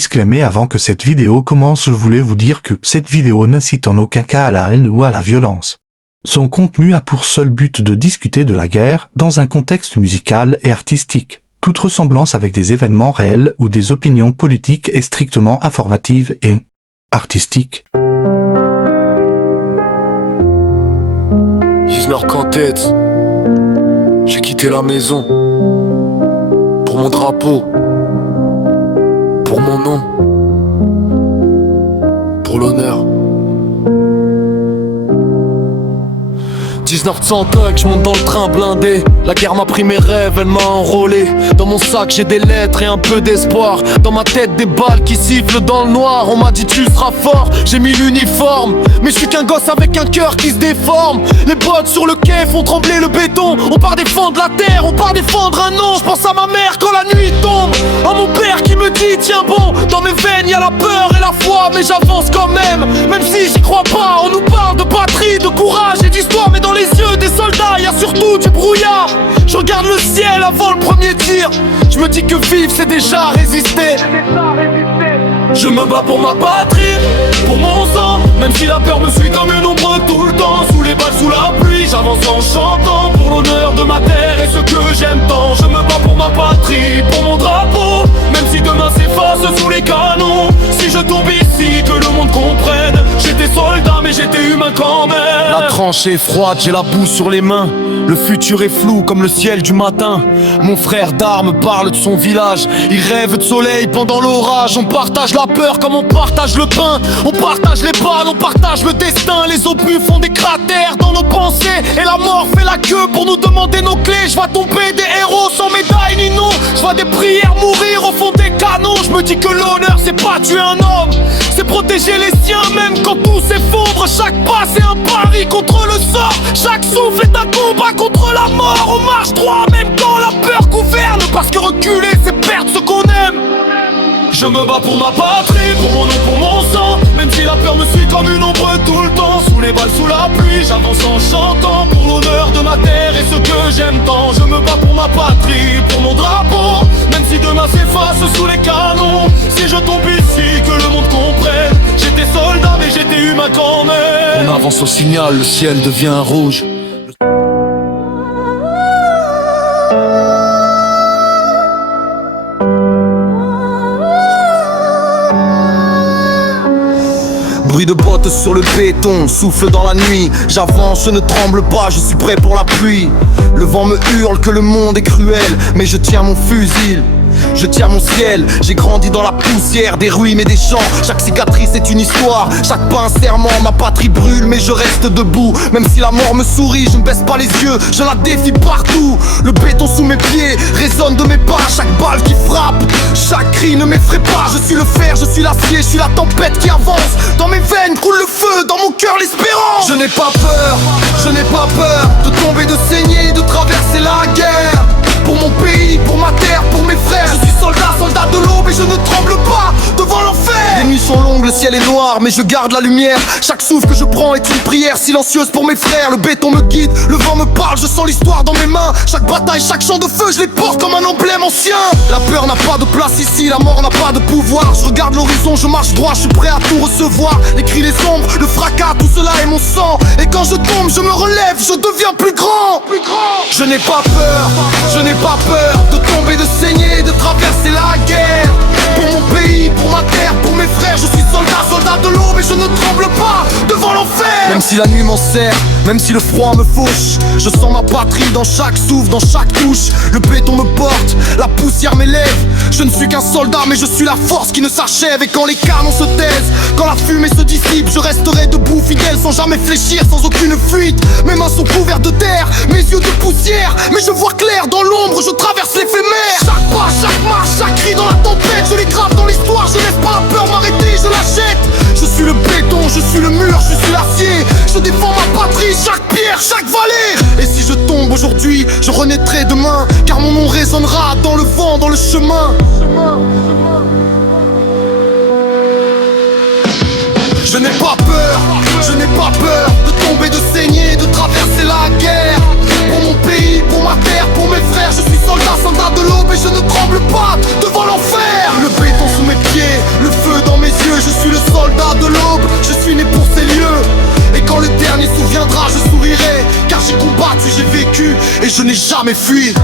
disclaimer avant que cette vidéo commence. Je voulais vous dire que cette vidéo n'incite en aucun cas à la haine ou à la violence. Son contenu a pour seul but de discuter de la guerre dans un contexte musical et artistique. Toute ressemblance avec des événements réels ou des opinions politiques est strictement informative et artistique. 19 en tête, j'ai quitté la maison pour mon drapeau, pour mon nom, pour l'honneur. 1900 tocs, je monte dans le train blindé. La guerre m'a pris mes rêves, elle m'a enrôlé. Dans mon sac j'ai des lettres et un peu d'espoir. Dans ma tête des balles qui sifflent dans le noir. On m'a dit tu seras fort, j'ai mis l'uniforme. Mais je suis qu'un gosse avec un cœur qui se déforme. Les bottes sur le quai font trembler le béton. On part défendre la terre, on part défendre un nom. Je pense à ma mère quand la nuit tombe, à mon père qui me dit tiens bon. Dans mes veines y a la peur et la foi, mais j'avance quand même. Même si j'y crois pas, on nous parle de patrie, de courage et d'histoire. Mais dans les yeux des soldats, y a surtout du brouillard. Je regarde le ciel avant le premier tir. Je me dis que vivre c'est déjà résister. Je me bats pour ma patrie, pour mon sang. Même si la peur me suit comme une ombre tout le temps. Sous les balles, sous la pluie, j'avance en chantant. Pour l'honneur de ma terre et ce que j'aime tant. Je me bats pour ma patrie, pour mon drapeau. Même si demain s'efface sous les canons. Si je tombe ici, que le monde comprenne. J'étais soldat mais j'étais humain quand même. La tranchée est froide, j'ai la boue sur les mains. Le futur est flou comme le ciel du matin. Mon frère d'armes parle de son village. Il rêve de soleil pendant l'orage. On partage la peur comme on partage le pain. On partage les balles, on partage le destin. Les obus font des cratères dans nos pensées. Et la mort fait la queue pour nous demander nos clés. Je vois tomber des héros sans médaille ni nom. Je vois des prières mourir au fond des canons. Je me dis que l'honneur c'est pas tuer un homme, c'est protéger les siens même quand tout s'effondre. Chaque pas c'est un pari contre le sort. Chaque souffle est un combat contre la mort. On marche droit même quand la peur gouverne. Parce que reculer c'est perdre ce qu'on aime. Je me bats pour ma patrie, pour mon nom, pour mon sang. Même si la peur me suit comme une ombre tout le temps. Sous les balles, sous la pluie, j'avance en chantant. Pour l'honneur de ma terre et ce que j'aime tant. Je me bats pour ma patrie, pour mon drapeau. Même si demain s'efface sous les canons. Si je tombe ici, que le monde comprenne. J'étais soldat mais j'étais humain quand même. On avance au signal, le ciel devient rouge. Bruit de bottes sur le béton, souffle dans la nuit. J'avance, je ne tremble pas, je suis prêt pour la pluie. Le vent me hurle que le monde est cruel, mais je tiens mon fusil, je tiens mon ciel. J'ai grandi dans la poussière des ruines et des champs. Chaque cicatrice est une histoire, chaque pas un serment. Ma patrie brûle mais je reste debout. Même si la mort me sourit, je ne baisse pas les yeux. Je la défie partout. Le béton sous mes pieds résonne de mes pas. Chaque balle qui frappe, chaque cri ne m'effraie pas. Je suis le fer, je suis l'acier, je suis la tempête qui avance. Dans mes veines coule le feu, dans mon cœur l'espérance. Je n'ai pas peur, je n'ai pas peur de tomber, de saigner, de traverser la guerre. Pour mon pays, pour ma terre, pour mes frères. Je suis soldat, soldat de l'aube et je ne tremble pas devant l'enfer. Les nuits sont longues, le ciel est noir, mais je garde la lumière. Chaque souffle que je prends est une prière silencieuse pour mes frères. Le béton me guide, le vent me parle, je sens l'histoire dans mes mains. Chaque bataille, chaque champ de feu, je les porte comme un emblème ancien. La peur n'a pas de place ici, la mort n'a pas de pouvoir. Je regarde l'horizon, je marche droit, je suis prêt à tout recevoir. Les cris, les ombres, le fracas, tout cela est mon sang. Et quand je tombe, je me relève, je deviens plus grand, plus grand. Je n'ai pas peur, je n'ai pas peur de tomber, de saigner, de traverser la guerre. Pour mon pays, pour ma terre, pour mes frères. Je suis soldat, soldat de l'aube et je ne tremble pas devant l'enfer. Même si la nuit m'enserre, même si le froid me fauche, je sens ma patrie dans chaque souffle, dans chaque touche. Le béton me porte, la poussière m'élève. Je ne suis qu'un soldat mais je suis la force qui ne s'achève. Et quand les canons se taisent, quand la fumée se dissipe, je resterai debout fidèle sans jamais fléchir, sans aucune fuite. Mes mains sont couvertes de terre, mes yeux de poussière, mais je vois clair dans l'ombre, je traverse l'éphémère. Chaque pas, chaque marche, chaque cri dans la tempête, je les grave dans l'histoire, je laisse pas la peur m'arrêter, je la jette. Je suis le béton, je suis le mur, je suis l'acier. Je défends ma patrie, chaque pierre, chaque vallée. Et si je tombe aujourd'hui, je renaîtrai demain, car mon nom résonnera dans le vent, dans le chemin. Je n'ai pas peur, je n'ai pas peur de tomber, de saigner, de traverser la guerre. Pour mon pays, pour ma terre, pour mes frères. Je suis soldat, soldat de l'aube et je ne tremble pas devant l'enfer. Le béton sous mes pieds j'ai vécu et je n'ai jamais fui.